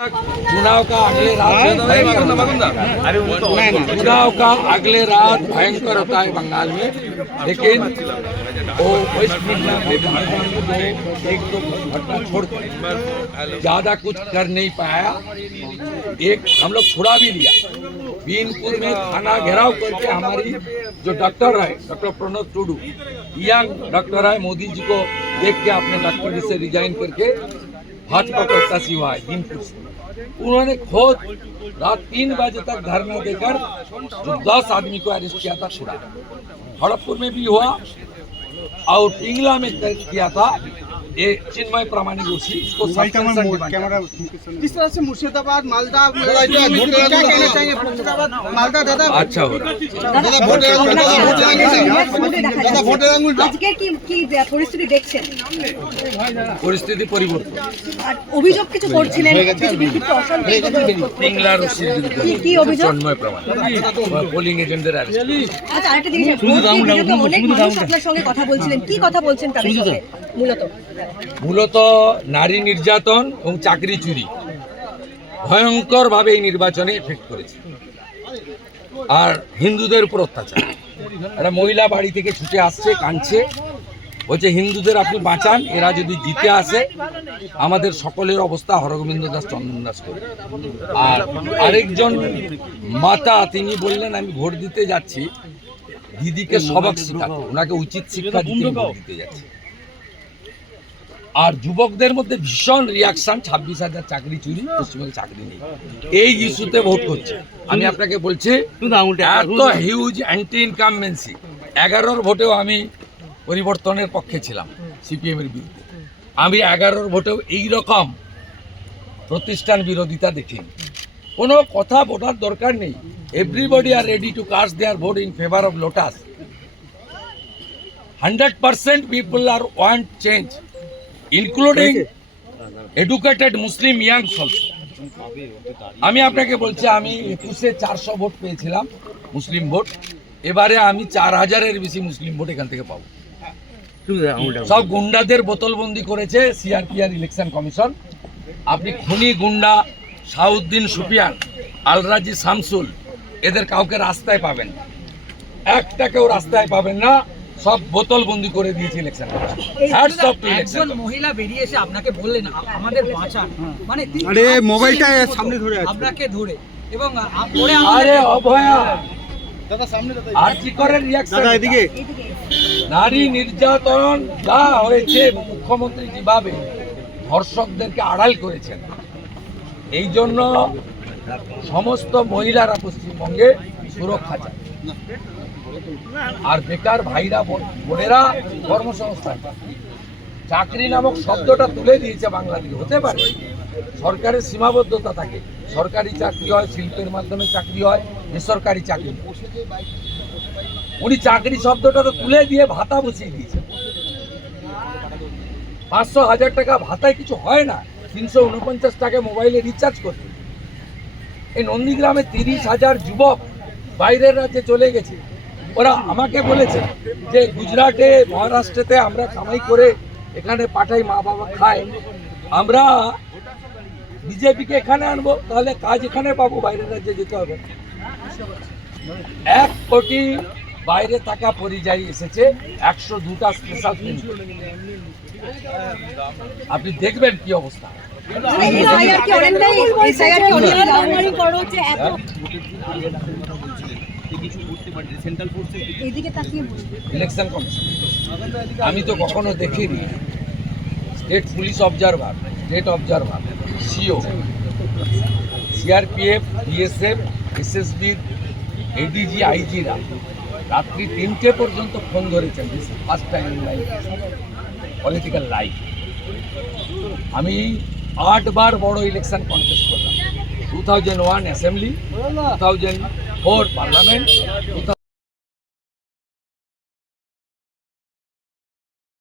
चुनाव का अगले रात भयंकर होता है बंगाल में, लेकिन वो वेस्ट मिडलैंड में एक दो घटना छोड़कर ज्यादा कुछ कर नहीं पाया। एक हम लोग छुड़ा भी लिया। बीनपुर में थाना घेराव करके हमारी जो डॉक्टर है, doctor Pranab Tudu, young doctor है, मोदी जी को देख के अपने डॉक्टरी से रिजाइन करके भाजपा प्रत्याशी हुआ है बीनपुर से। उन्होंने खुद रात 3 बजे तक धरना देकर जो 10 आदमी को अरेस्ट किया था छुड़ा। खड़गपुर में भी हुआ और पिंगला में किया था ये चिन्मय प्रामाणिक दोषी, इसको जिस तरह से मुर्शिदाबाद मालदा क्या कहना चाहिए? मुर्शिदाबाद मालदा दादा अच्छा हो रहा আজকে কি পরিস্থিতি দেখছেন? পরিস্থিতি পরিবর্তন। আর অভিযোগ কিছু করছিলেন, কিছু বিক্ষিপ্ত অশান্তি পিংলার কি অভিযোগ? চিন্ময় প্রামাণিক পোলিং এজেন্টদের অ্যারেস্ট। আচ্ছা, আরেকটা জিনিস, অনেক মানুষ আপনার সঙ্গে কথা বলছিলেন, কি কথা বলছেন তাদের সাথে? মূলত নারী নির্যাতন এবং চাকরি চুরি ভয়ঙ্কর ভাবে এই নির্বাচনে এফেক্ট করেছে। আর হিন্দুদের উপর অত্যাচার। একটা মহিলা বাড়ি থেকে ছুটে আসছে, কাঁদছে, বলছে হিন্দুদের আপনি বাঁচান, এরা যদি জিতে আসে আমাদের সকলের অবস্থা হরগোবিন্দ দাস চন্দন দাস করে। আর আরেকজন মাতা তিনি বললেন আমি ভোট দিতে যাচ্ছি দিদিকে সবক শিখাতে, ওনাকে উচিত শিক্ষা দিতে ভোট দিতে যাচ্ছি। আর যুবকদের মধ্যে ভীষণ রিয়াকশন, 26,000 চাকরি চুরি, পশ্চিমবঙ্গে চাকরি নেই, এই ইস্যুতে ভোট করছে। আমি আপনাকে বলছি এত হিউজ অ্যান্টি ইনকামবেন্সি, 11 ভোটেও আমি পরিবর্তনের পক্ষে ছিলাম সিপিএম এর বিরুদ্ধে। আমি 11 ভোটেও এইরকম প্রতিষ্ঠান বিরোধিতা দেখিনি। কোনো কথা বলার দরকার নেই। Everybody are ready to cast their vote in favour of lotus. 100% people are want change, including educated Muslim youngs also. আমি আপনাকে বলছি আমি 21-এ 400 ভোট পেয়েছিলাম মুসলিম ভোট, এবারে আমি 4000-এর বেশি মুসলিম ভোট এখান থেকে পাবো। সব গুন্ডাদের বোতলবন্দি করেছে সিআরপিআর ইলেকশন কমিশন। আপনি খুনি গুন্ডা শাহউদ্দিন সুফিয়ান, আলরাজি শামসুল, এদের কাউকে রাস্তায় পাবেন না, একটাকেও রাস্তায় পাবেন না, সব বোতলবন্দি করে দিয়েছে ইলেকশন কমিশন। একজন মহিলা বেরিয়ে এসে আপনাকে বললেন আমাদের বাঁচান, মানে আরে মোবাইলটা সামনে ধরে আছে আপনাকে ধরে, এবং পরে আরে অভয়া দাদা সামনে দাদা আর কি করে রিঅ্যাকশন দাদা এদিকে নারী নির্যাতন যা হয়েছে, মুখ্যমন্ত্রী যেভাবে ধর্ষকদেরকে আড়াল করেছেন, এই জন্য সমস্ত মহিলারা পশ্চিমবঙ্গে সুরক্ষা চায়। আর বেকার ভাইরা বোনেরা কর্মসংস্থান, চাকরি নামক শব্দটা তুলে দিয়েছে বাংলাদেশে। হতে পারে সরকারের সীমাবদ্ধতা থাকে, সরকারি চাকরি হয়, শিল্পের মাধ্যমে চাকরি হয়, বেসরকারি চাকরি। উনি চাকরি শব্দটা তো তুলে দিয়ে ভাতা বসিয়ে দিয়েছে। 500,000 টাকা ভাতায় কিছু হয় না, 349 টাকা মোবাইলে রিচার্জ করতে। এই নন্দীগ্রামে 30,000 যুবক বাইরের রাজ্যে চলে গেছে। ওরা আমাকে বলেছে যে গুজরাটে, মহারাষ্ট্রেতে আমরা কামাই করে এখানে পাঠাই, মা বাবা খায়, আমরা বিজেপিকে এখানে আনবো, তাহলে কাজ এখানে পাবো, বাইরের রাজ্যে যেতে হবে। 1 কোটি বাইরে থাকা পরিযায়ী এসেছে, 102টা স্পেশাল ট্রেন। আপনি দেখবেন কি অবস্থা। ইলেকশন কমিশন আমি তো কখনো দেখিনি। State police observer, state observer, CO, CRPF, BSF, এসএসবির এডিজি, আইজিরা রাত্রি 3টে পর্যন্ত ফোন ধরেছেন। First time in life, political life. আমি 8 বার বড় ইলেকশন কন্টেস্ট করলাম। 2001 অ্যাসেম্বলি, 2004 পার্লামেন্ট,